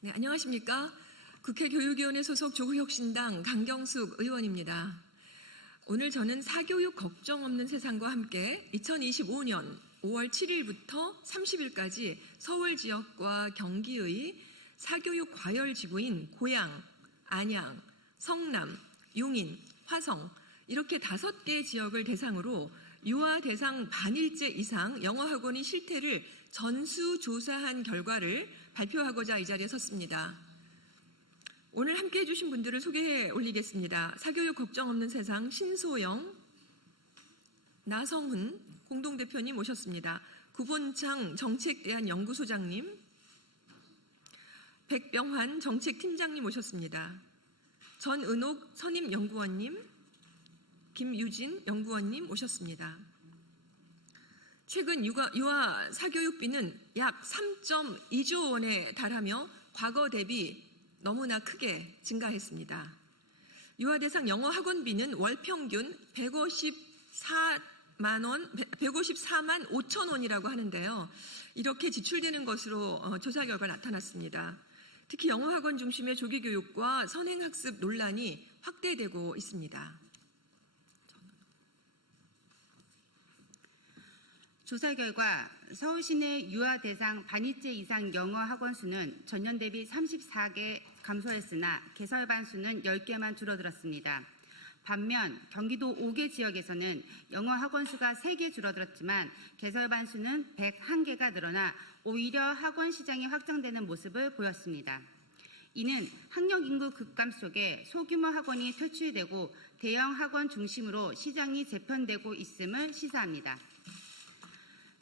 네, 안녕하십니까? 국회 교육위원회 소속 조국혁신당 강경숙 의원입니다. 오늘 저는 사교육 걱정 없는 세상과 함께 2025년 5월 7일부터 30일까지 서울 지역과 경기의 사교육 과열 지구인 고양, 안양, 성남, 용인, 화성 이렇게 5개 지역을 대상으로 유아 대상 반일제 이상 영어학원의 실태를 전수조사한 결과를 발표하고자 이 자리에 섰습니다. 오늘 함께해 주신 분들을 소개해 올리겠습니다. 사교육 걱정 없는 세상 신소영, 나성훈 공동대표님 모셨습니다. 구본창 정책대안연구소장님, 백병환 정책팀장님 모셨습니다. 전은옥 선임연구원님, 김유진 연구원님 모셨습니다. 최근 유아 사교육비는 약 3.2조 원에 달하며 과거 대비 너무나 크게 증가했습니다. 유아 대상 영어 학원비는 월 평균 154만 5천 원이라고 하는데요. 이렇게 지출되는 것으로 조사 결과 나타났습니다. 특히 영어 학원 중심의 조기 교육과 선행 학습 논란이 확대되고 있습니다. 조사 결과 서울 시내 유아 대상 반일제 이상 영어 학원 수는 전년 대비 34개 감소했으나 개설반 수는 10개만 줄어들었습니다. 반면 경기도 5개 지역에서는 영어 학원 수가 3개 줄어들었지만 개설반 수는 101개가 늘어나 오히려 학원 시장이 확장되는 모습을 보였습니다. 이는 학령 인구 급감 속에 소규모 학원이 퇴출되고 대형 학원 중심으로 시장이 재편되고 있음을 시사합니다.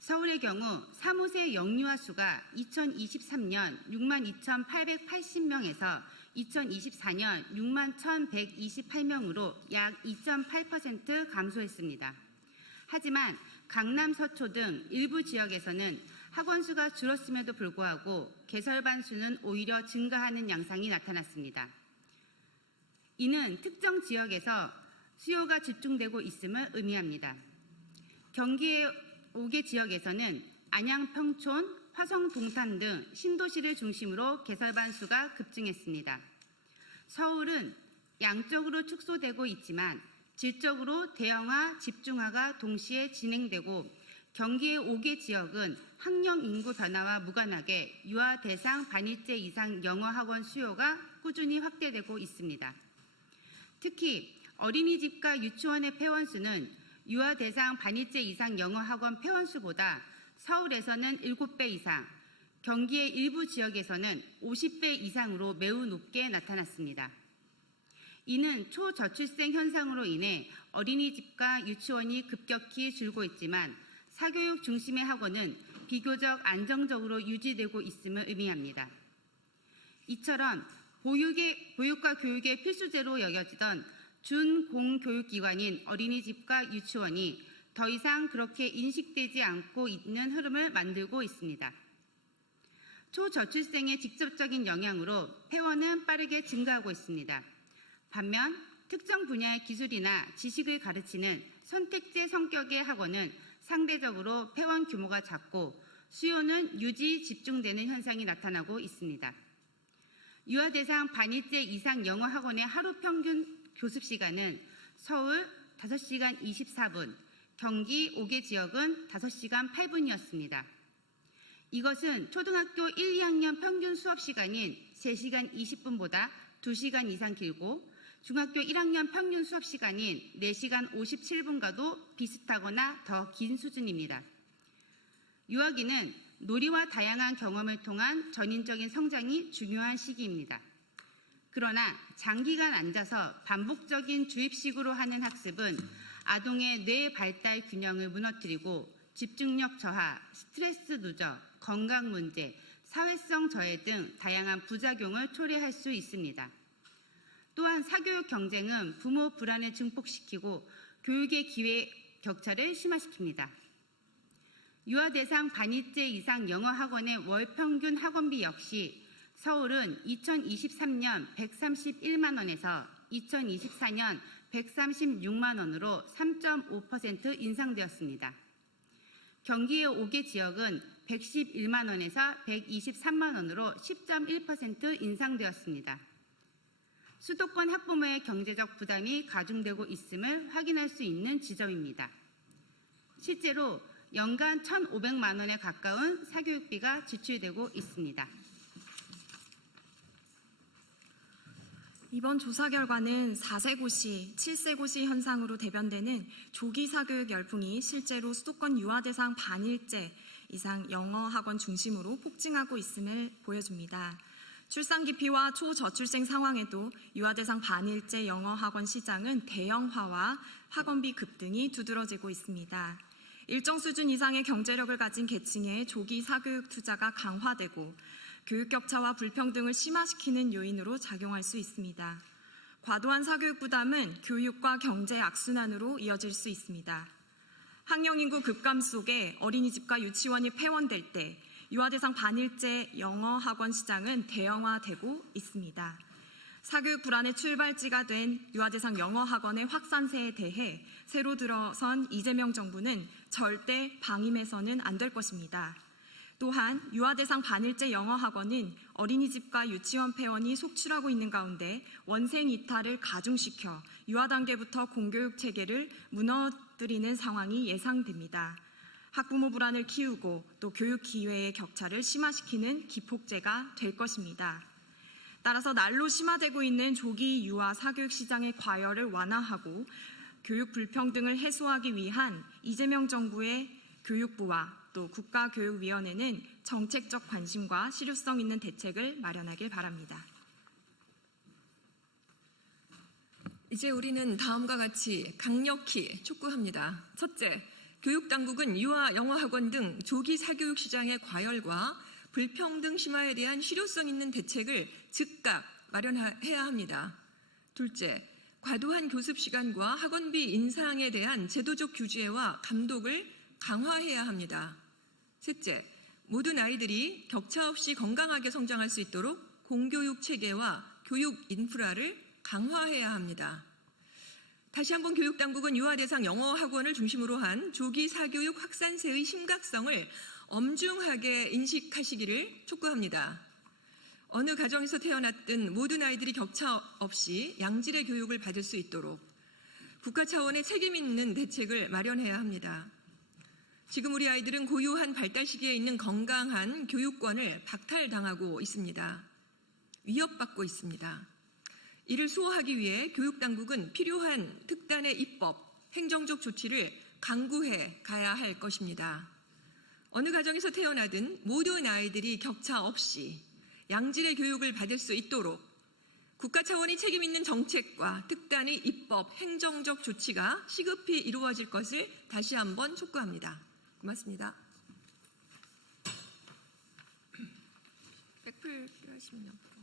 서울의 경우 사무새 영유아 수가 2023년 62,880명에서 2024년 61,128명으로 약 2.8% 감소했습니다. 하지만 강남, 서초 등 일부 지역에서는 학원 수가 줄었음에도 불구하고 개설반 수는 오히려 증가하는 양상이 나타났습니다. 이는 특정 지역에서 수요가 집중되고 있음을 의미합니다. 경기의 5개 지역에서는 안양, 평촌, 화성, 동탄 등 신도시를 중심으로 개설반 수가 급증했습니다. 서울은 양적으로 축소되고 있지만 질적으로 대형화, 집중화가 동시에 진행되고 경기의 5개 지역은 학령 인구 변화와 무관하게 유아 대상 반일제 이상 영어 학원 수요가 꾸준히 확대되고 있습니다. 특히 어린이집과 유치원의 폐원 수는 유아 대상 반일제 이상 영어 학원 폐원 수보다 서울에서는 7배 이상, 경기의 일부 지역에서는 50배 이상으로 매우 높게 나타났습니다. 이는 초저출생 현상으로 인해 어린이집과 유치원이 급격히 줄고 있지만 사교육 중심의 학원은 비교적 안정적으로 유지되고 있음을 의미합니다. 이처럼 보육과 교육의 필수제로 여겨지던 준공교육기관인 어린이집과 유치원이 더 이상 그렇게 인식되지 않고 있는 흐름을 만들고 있습니다. 초저출생의 직접적인 영향으로 폐원은 빠르게 증가하고 있습니다. 반면 특정 분야의 기술이나 지식을 가르치는 선택제 성격의 학원은 상대적으로 폐원 규모가 작고 수요는 유지 집중되는 현상이 나타나고 있습니다. 유아 대상 반일제 이상 영어 학원의 하루 평균 교습 시간은 서울 5시간 24분, 경기 5개 지역은 5시간 8분이었습니다. 이것은 초등학교 1, 2학년 평균 수업 시간인 3시간 20분보다 2시간 이상 길고 중학교 1학년 평균 수업 시간인 4시간 57분과도 비슷하거나 더 긴 수준입니다. 유아기는 놀이와 다양한 경험을 통한 전인적인 성장이 중요한 시기입니다. 그러나 장기간 앉아서 반복적인 주입식으로 하는 학습은 아동의 뇌 발달 균형을 무너뜨리고 집중력 저하, 스트레스 누적, 건강 문제, 사회성 저해 등 다양한 부작용을 초래할 수 있습니다. 또한 사교육 경쟁은 부모 불안을 증폭시키고 교육의 기회 격차를 심화시킵니다. 유아 대상 반일제 이상 영어 학원의 월 평균 학원비 역시 서울은 2023년 131만 원에서 2024년 136만 원으로 3.5% 인상되었습니다. 경기의 5개 지역은 111만 원에서 123만 원으로 10.1% 인상되었습니다. 수도권 학부모의 경제적 부담이 가중되고 있음을 확인할 수 있는 지점입니다. 실제로 연간 1,500만 원에 가까운 사교육비가 지출되고 있습니다. 이번 조사 결과는 4세 고시, 7세 고시 현상으로 대변되는 조기 사교육 열풍이 실제로 수도권 유아 대상 반일제 이상 영어 학원 중심으로 폭증하고 있음을 보여줍니다. 출산 기피와 초저출생 상황에도 유아 대상 반일제 영어 학원 시장은 대형화와 학원비 급등이 두드러지고 있습니다. 일정 수준 이상의 경제력을 가진 계층의 조기 사교육 투자가 강화되고 교육 격차와 불평등을 심화시키는 요인으로 작용할 수 있습니다. 과도한 사교육 부담은 교육과 경제 악순환으로 이어질 수 있습니다. 학령 인구 급감 속에 어린이집과 유치원이 폐원될 때 유아 대상 반일제 영어 학원 시장은 대형화되고 있습니다. 사교육 불안의 출발지가 된 유아 대상 영어 학원의 확산세에 대해 새로 들어선 이재명 정부는 절대 방임해서는 안 될 것입니다. 또한 유아 대상 반일제 영어 학원은 어린이집과 유치원 폐원이 속출하고 있는 가운데 원생 이탈을 가중시켜 유아 단계부터 공교육 체계를 무너뜨리는 상황이 예상됩니다. 학부모 불안을 키우고 또 교육 기회의 격차를 심화시키는 기폭제가 될 것입니다. 따라서 날로 심화되고 있는 조기 유아 사교육 시장의 과열을 완화하고 교육 불평등을 해소하기 위한 이재명 정부의 교육부와 또 국가교육위원회는 정책적 관심과 실효성 있는 대책을 마련하길 바랍니다. 이제 우리는 다음과 같이 강력히 촉구합니다. 첫째, 교육당국은 유아 영어학원 등 조기 사교육 시장의 과열과 불평등 심화에 대한 실효성 있는 대책을 즉각 마련해야 합니다. 둘째, 과도한 교습 시간과 학원비 인상에 대한 제도적 규제와 감독을 강화해야 합니다. 셋째, 모든 아이들이 격차 없이 건강하게 성장할 수 있도록 공교육 체계와 교육 인프라를 강화해야 합니다. 다시 한번 교육당국은 유아 대상 영어 학원을 중심으로 한 조기 사교육 확산세의 심각성을 엄중하게 인식하시기를 촉구합니다. 어느 가정에서 태어났든 모든 아이들이 격차 없이 양질의 교육을 받을 수 있도록 국가 차원의 책임 있는 대책을 마련해야 합니다. 지금 우리 아이들은 고유한 발달 시기에 있는 건강한 교육권을 박탈당하고 있습니다. 위협받고 있습니다. 이를 수호하기 위해 교육당국은 필요한 특단의 입법, 행정적 조치를 강구해 가야 할 것입니다. 어느 가정에서 태어나든 모든 아이들이 격차 없이 양질의 교육을 받을 수 있도록 국가 차원이 책임 있는 정책과 특단의 입법, 행정적 조치가 시급히 이루어질 것을 다시 한번 촉구합니다. 고맙습니다. 백풀 필요하시면요.